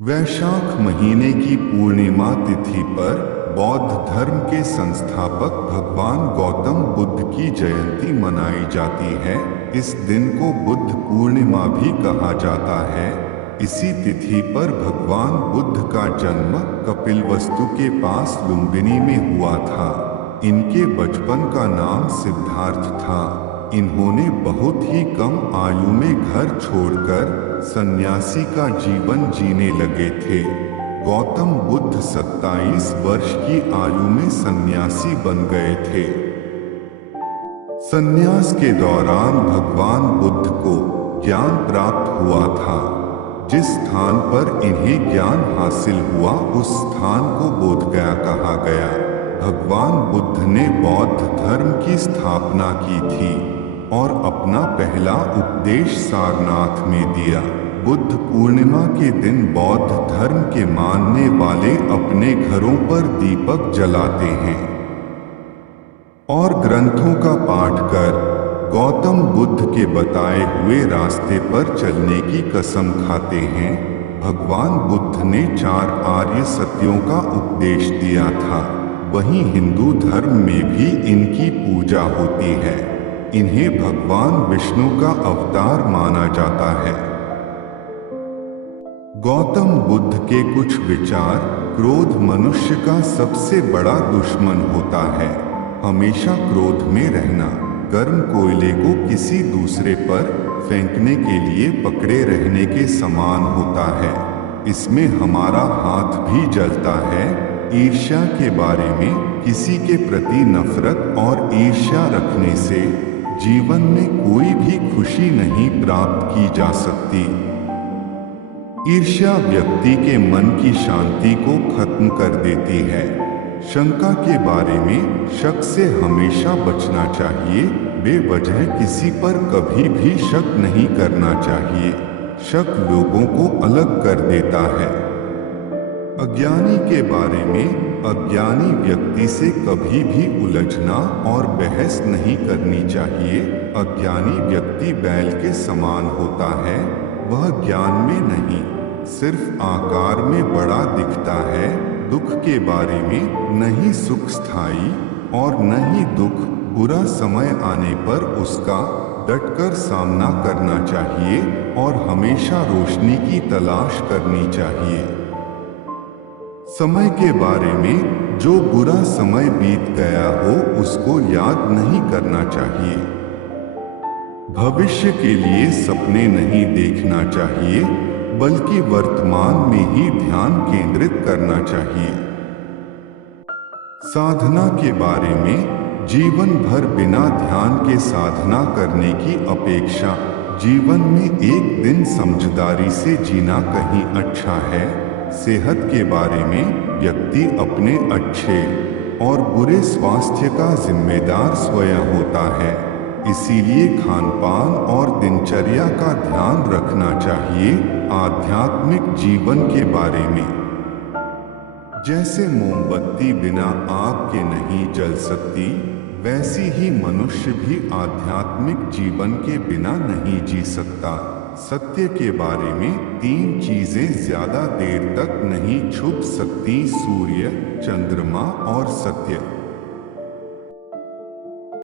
वैशाख महीने की पूर्णिमा तिथि पर बौद्ध धर्म के संस्थापक भगवान गौतम बुद्ध की जयंती मनाई जाती है। इस दिन को बुद्ध पूर्णिमा भी कहा जाता है। इसी तिथि पर भगवान बुद्ध का जन्म कपिलवस्तु के पास लुम्बिनी में हुआ था। इनके बचपन का नाम सिद्धार्थ था। इन्होंने बहुत ही कम आयु में घर छोड़कर सन्यासी का जीवन जीने लगे थे। गौतम बुद्ध 27 वर्ष की आयु में सन्यासी बन गए थे। सन्यास के दौरान भगवान बुद्ध को ज्ञान प्राप्त हुआ था। जिस स्थान पर इन्हें ज्ञान हासिल हुआ उस स्थान को बोधगया कहा गया। भगवान बुद्ध ने बौद्ध धर्म की स्थापना की थी और अपना पहला उपदेश सारनाथ में दिया। बुद्ध पूर्णिमा के दिन बौद्ध धर्म के मानने वाले अपने घरों पर दीपक जलाते हैं और ग्रंथों का पाठ कर गौतम बुद्ध के बताए हुए रास्ते पर चलने की कसम खाते हैं। भगवान बुद्ध ने 4 आर्य सत्यों का उपदेश दिया था। वहीं हिंदू धर्म में भी इनकी पूजा होती है। इन्हें भगवान विष्णु का अवतार माना जाता है। गौतम बुद्ध के कुछ विचार। क्रोध मनुष्य का सबसे बड़ा दुश्मन होता है। हमेशा क्रोध में रहना गर्म कोयले को किसी दूसरे पर फेंकने के लिए पकड़े रहने के समान होता है। इसमें हमारा हाथ भी जलता है। ईर्ष्या के बारे में किसी के प्रति नफरत और ईर्ष्या रखने से जीवन में कोई भी खुशी नहीं प्राप्त की जा सकती। ईर्ष्या व्यक्ति के मन की शांति को खत्म कर देती है। शंका के बारे में शक से हमेशा बचना चाहिए। बेवजह किसी पर कभी भी शक नहीं करना चाहिए। शक लोगों को अलग कर देता है। अज्ञानी के बारे में अज्ञानी व्यक्ति से कभी भी उलझना और बहस नहीं करनी चाहिए। अज्ञानी व्यक्ति बैल के समान होता है। वह ज्ञान में नहीं सिर्फ आकार में बड़ा दिखता है। दुख के बारे में नहीं सुख स्थायी और न ही दुख। बुरा समय आने पर उसका डटकर सामना करना चाहिए और हमेशा रोशनी की तलाश करनी चाहिए। समय के बारे में जो बुरा समय बीत गया हो उसको याद नहीं करना चाहिए। भविष्य के लिए सपने नहीं देखना चाहिए बल्कि वर्तमान में ही ध्यान केंद्रित करना चाहिए। साधना के बारे में जीवन भर बिना ध्यान के साधना करने की अपेक्षा जीवन में एक दिन समझदारी से जीना कहीं अच्छा है। सेहत के बारे में व्यक्ति अपने अच्छे और बुरे स्वास्थ्य का जिम्मेदार स्वयं होता है। इसीलिए खानपान और दिनचर्या का ध्यान रखना चाहिए। आध्यात्मिक जीवन के बारे में जैसे मोमबत्ती बिना आग के नहीं जल सकती, वैसी ही मनुष्य भी आध्यात्मिक जीवन के बिना नहीं जी सकता। सत्य के बारे में 3 चीजें ज्यादा देर तक नहीं छुप सकती: सूर्य, चंद्रमा और सत्य।